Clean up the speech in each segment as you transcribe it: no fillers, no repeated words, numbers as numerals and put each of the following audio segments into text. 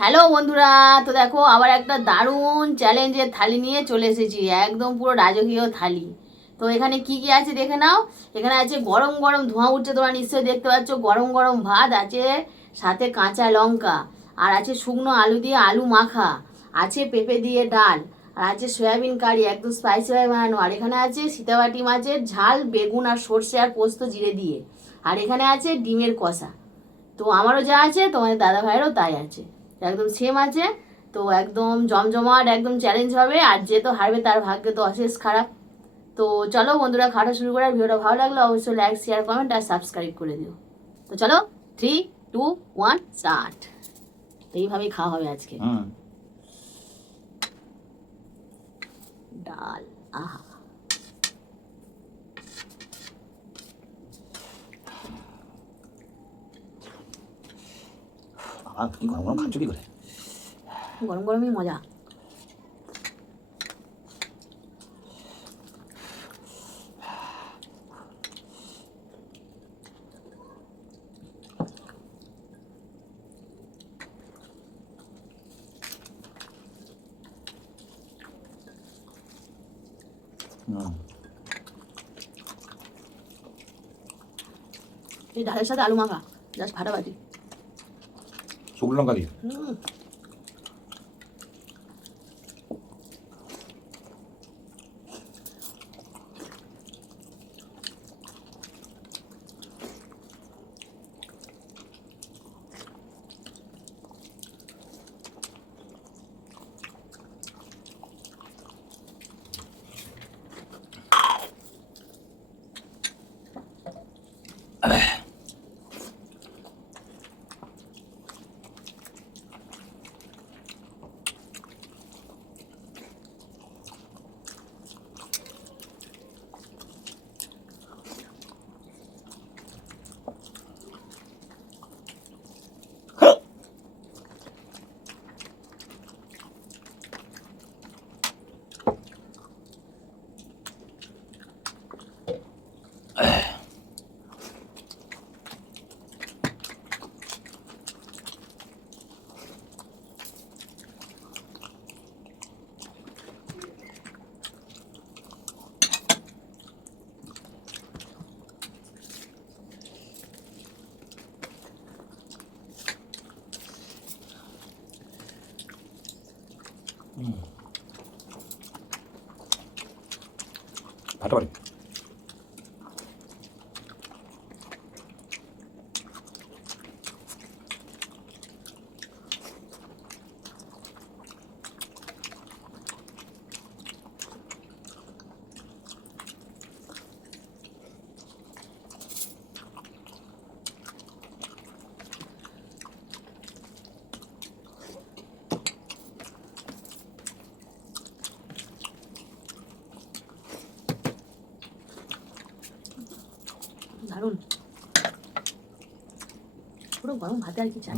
Hello বন্ধুরা, তো দেখো আবার একটা দারুণ চ্যালেঞ্জের থালি নিয়ে চলে এসেছি, একদম পুরো রাজকীয় থালি। তো এখানে কি কি আছে দেখে নাও। এখানে আছে গরম গরম, ধোঁয়া উঠছে, তোমরা নিশ্চয়ই দেখতে পাচ্ছ, গরম গরম ভাত আছে, সাথে কাঁচা লঙ্কা, আর আছে শুকনো আলু দিয়ে আলু মাখা, আছে পেঁপে দিয়ে ডাল, আর আছে সয়াবিন কারি একদম স্পাইসি ভাবে বানানো, আর এখানে আছে সীতাবাটি মাছের ঝাল, বেগুন আর সর্ষে আর পোস্ত জিরে দিয়ে, আর এখানে আছে ডিমের কষা। তো আমারও যা আছে তোমাদের দাদা ভাইয়েরও তাই আছে, একদম সেম আছে। তো একদম জমজমাট একদম চ্যালেঞ্জ হবে, আর যে তো হারবে তার ভাগ্য তো অশেষ খারাপ। তো চলো বন্ধুরা, খাওয়া শুরু করে। ভিডিওটা ভালো লাগলে অবশ্যই লাইক শেয়ার কমেন্ট আর সাবস্ক্রাইব করে দিও। তো চলো, 3, 2, 1 স্টার্ট। এইভাবেই খাওয়া হবে আজকে। ডাল, আহা। গরম গরম খাচ্ছ কি করে? গরম গরমই মজা। এই ডালের সাথে আলু মাখা জাস্ট ফাটাফাটি। শুকনো লঙ্কা দিয়ে ফাটাফাটি। দারুণ, পুরো গরম ভাতে আর কি চাই।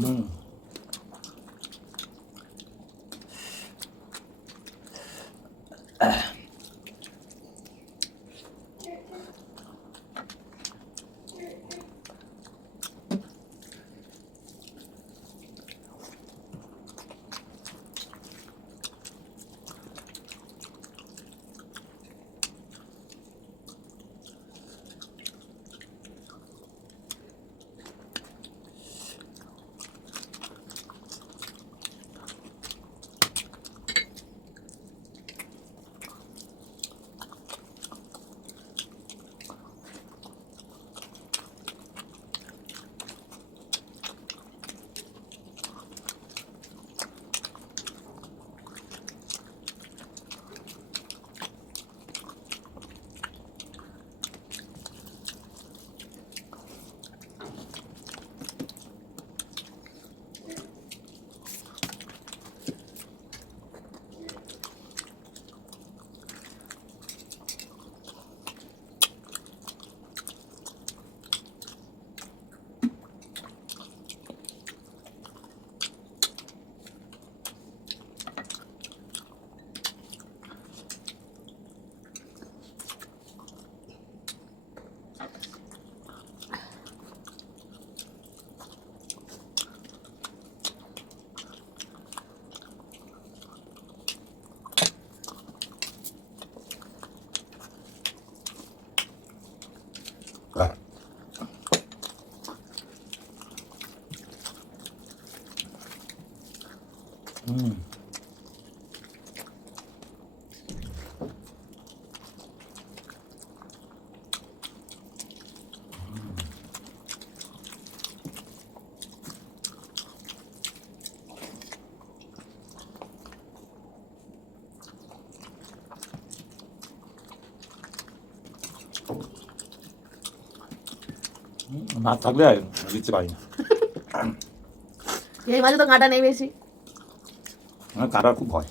হুম না থাকলে আর দিতে পারি না। এই মাঝে তো কাঁটা নেই বেশি। আমার কাটার খুব ভয়।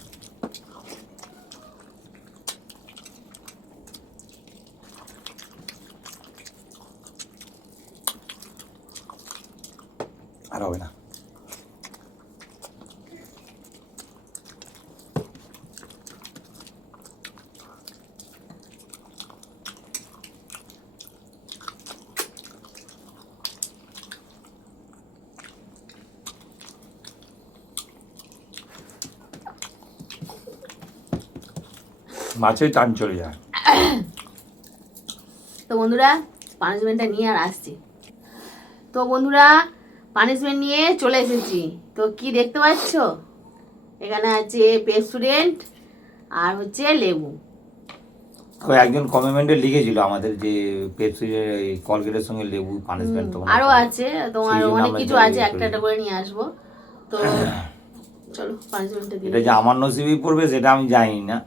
আর হবে না। মাছের টান চলে যায়। তো বন্ধুরা পানিশমেন্টটা নিয়ে আর আসছি। তো বন্ধুরা পানিশমেন্ট নিয়ে চলে এসেছি। তো কি দেখতে পাচ্ছ, এখানে আছে পেস্টুডেন্ট আর হচ্ছে লেবু। তো একজন কমেন্টে লিখেছিল আমাদের যে পেপসির কলগেটের সঙ্গে লেবু পানিশমেন্ট। আরো আছে তোমার, সেই জন্য অনেক আমরা কিছু এটা আছে, ইয়ে একটা একটা করে নিয়ে আসবো। তো চলো পানিশমেন্টটা দিয়ে এটা যে আমার নসিবেই পড়বে সেটা আমি জানি না।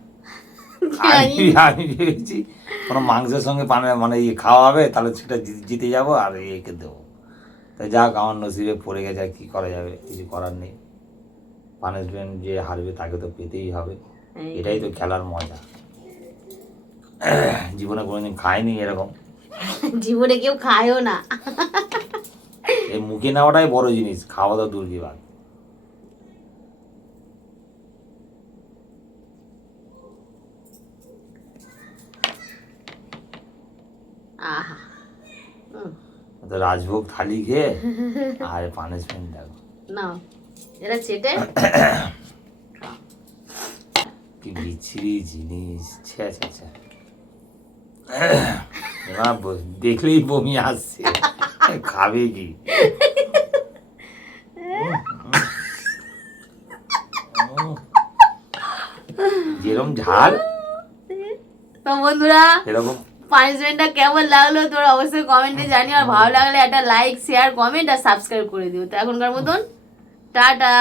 আমি ভেবেছি কোনো মাংসের সঙ্গে মানে ইয়ে খাওয়া হবে, তাহলে সেটা জিতে যাব আর একে দেবো। তাই যাক আমার নসিবে পড়ে গেছে, আর কী করা যাবে, কিছু করার নেই। পানিশমেন্ট যে হারবে তাকে তো পেতেই হবে, এটাই তো খেলার মজা। জীবনে কোনোদিন খাইনি এরকম। জীবনে কেউ খায়ও না। এই মুখে নেওয়াটাই বড় জিনিস, খাওয়া তো দূর কি বাদ। আহা তো রাজভোগ থালি খেয়ে আর পানিশমেন্ট দেখো না, এটা চেটে কি বিচ্ছিরি জিনিস। ছে ছে ছে, এবার দেখলেই বমি আসছে, খাবে কি? যেরকম ঝাল তো বন্ধুরা এরকম। পানিশমেন্টটা কেমন লাগলো তোরা অবশ্যই কমেন্টে জানিও, আর ভালো লাগলে একটা লাইক শেয়ার কমেন্ট আর সাবস্ক্রাইব করে দিও। তো এখনকার মতন টাটা।